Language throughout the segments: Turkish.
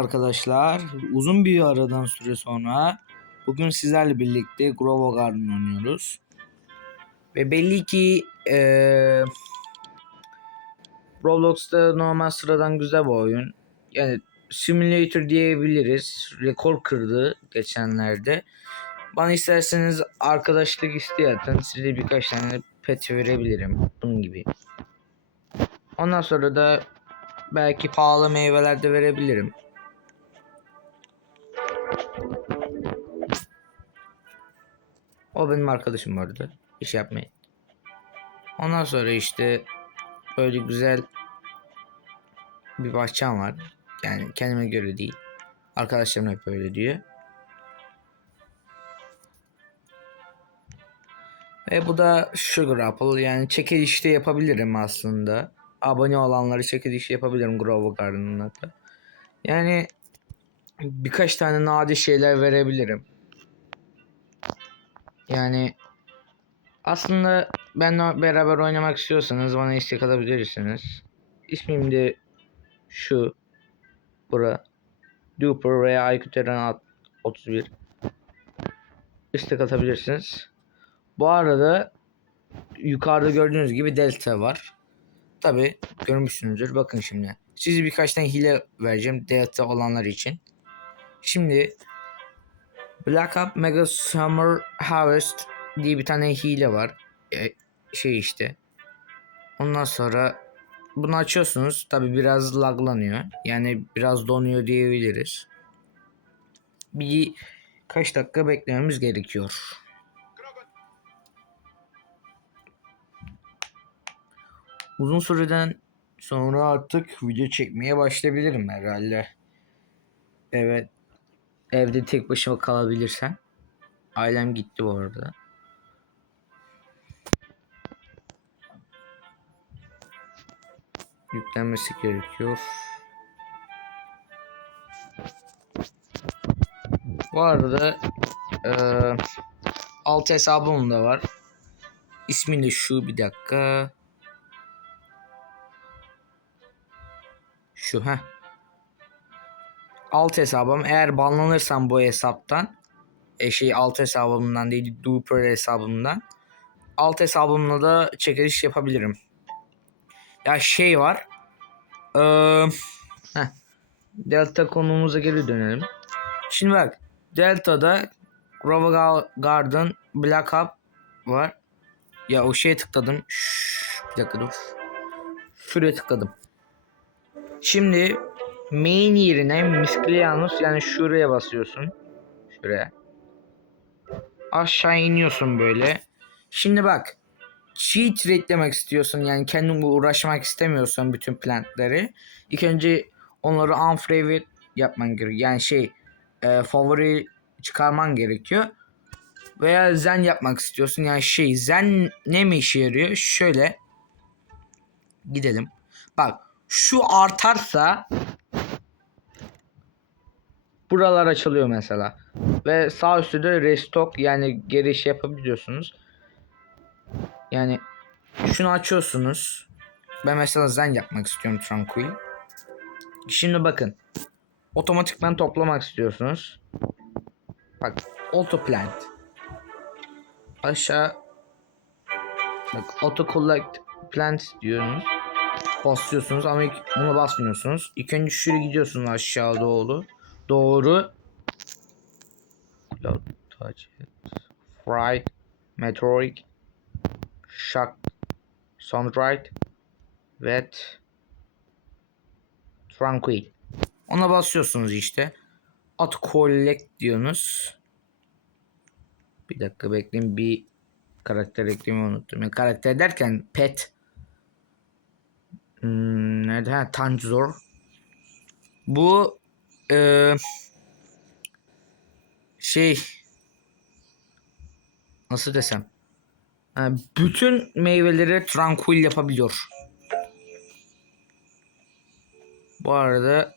Arkadaşlar uzun bir aradan süre sonra bugün sizlerle birlikte Grovo Garden oynuyoruz. Ve belli ki eee Roblox'ta normal sıradan güzel bir oyun. Yani simulator diyebiliriz. Rekor kırdı geçenlerde. Bana isterseniz arkadaşlık isteği. Size birkaç tane pet verebilirim. Bunun gibi. Ondan sonra da belki pahalı meyveler de verebilirim. O benim arkadaşım vardı. İş yapmayın. Ondan sonra işte böyle güzel bir bahçem var. Yani kendime göre değil. Arkadaşlarım hep öyle diyor. Ve bu da Sugar Apple. Yani çekilişte yapabilirim aslında. Abone olanları çekilişte yapabilirim Grove Garden'ın da. Yani birkaç tane nadir şeyler verebilirim. Yani aslında benle beraber oynamak istiyorsanız bana istek atabilirsiniz. İsmim de şu. Bura. Duper veya Aykuteren 31. İstek atabilirsiniz. Bu arada yukarıda gördüğünüz gibi delta var. Tabi görmüşsünüzdür. Bakın şimdi. Size birkaç tane hile vereceğim delta olanlar için. Şimdi Black Up Mega Summer Harvest diye bir tane hile var. E, şey işte. Ondan sonra bunu açıyorsunuz. Tabi biraz laglanıyor. Yani biraz donuyor diyebiliriz. Bir kaç dakika beklememiz gerekiyor. Uzun süreden sonra artık video çekmeye başlayabilirim herhalde. Evet. Evde tek başıma kalabilirsem. Ailem gitti bu arada. Yüklenmesi gerekiyor. Bu arada eee alt hesabım da var. İsmi de şu bir dakika. Şu ha. Alt hesabım. Eğer banlanırsam bu hesaptan e şey alt hesabımdan değil Duper hesabımdan alt hesabımla da çekiliş yapabilirim. Ya şey var. Ee, heh, Delta konumuza geri dönelim. Şimdi bak Delta'da Grove Garden Black Up var. Ya o şeye tıkladım. Şşş, bir dakika dur. Şuraya tıkladım. Şimdi main yerine Miscellaneous yani şuraya basıyorsun. Şuraya. Aşağı iniyorsun böyle. Şimdi bak. Cheat reklemek istiyorsun yani kendin uğraşmak istemiyorsan bütün plantları. İlk önce onları unfavorite yapman gerekiyor. Yani şey e, favori çıkarman gerekiyor. Veya zen yapmak istiyorsun. Yani şey zen ne mi işe yarıyor? Şöyle gidelim. Bak şu artarsa buralar açılıyor mesela. Ve sağ üstte de restock yani geri şey yapabiliyorsunuz. Yani şunu açıyorsunuz. Ben mesela zen yapmak istiyorum tranquil. Şimdi bakın. Otomatikman toplamak istiyorsunuz. Bak auto plant. Aşağı bak auto collect plant diyorsunuz. Basıyorsunuz ama ilk bunu basmıyorsunuz. İlk önce şuraya gidiyorsunuz aşağı doğru. Doğru. Fry. Meteoric. Shock. Sunlight. Wet. Tranquil. Ona basıyorsunuz işte. At collect diyorsunuz. Bir dakika bekleyin bir karakter eklemeyi unuttum. Yani karakter derken pet. Hmm, nerede? Tanzor. Bu eee şey nasıl desem Ha, bütün meyveleri tranquil yapabiliyor. Bu arada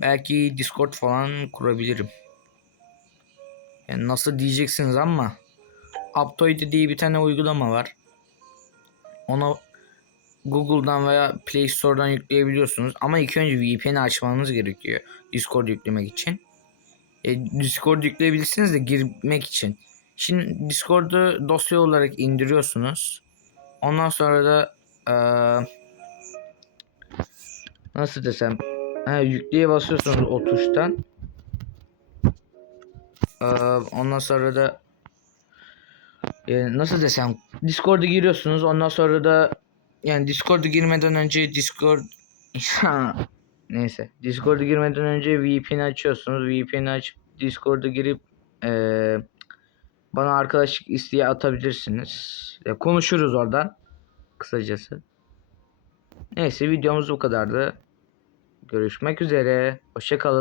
belki Discord falan kurabilirim. Yani nasıl diyeceksiniz ama Aptoid diye bir tane uygulama var. Ona Google'dan veya Play Store'dan yükleyebiliyorsunuz. Ama ilk önce VPN'i açmanız gerekiyor Discord yüklemek için. E, Discord yükleyebilirsiniz de girmek için. Şimdi Discord'u dosya olarak indiriyorsunuz. Ondan sonra da eee, nasıl desem ha, yükleye basıyorsunuz o tuştan. Eee, ondan sonra da e, nasıl desem Discord'a giriyorsunuz. Ondan sonra da yani Discord'a girmeden önce Discord neyse Discord'a girmeden önce VPN açıyorsunuz. VPN açıp Discord'a girip eee, bana arkadaşlık isteği atabilirsiniz. Ya, konuşuruz oradan kısacası. Neyse videomuz bu kadardı. Görüşmek üzere. Hoşçakalın.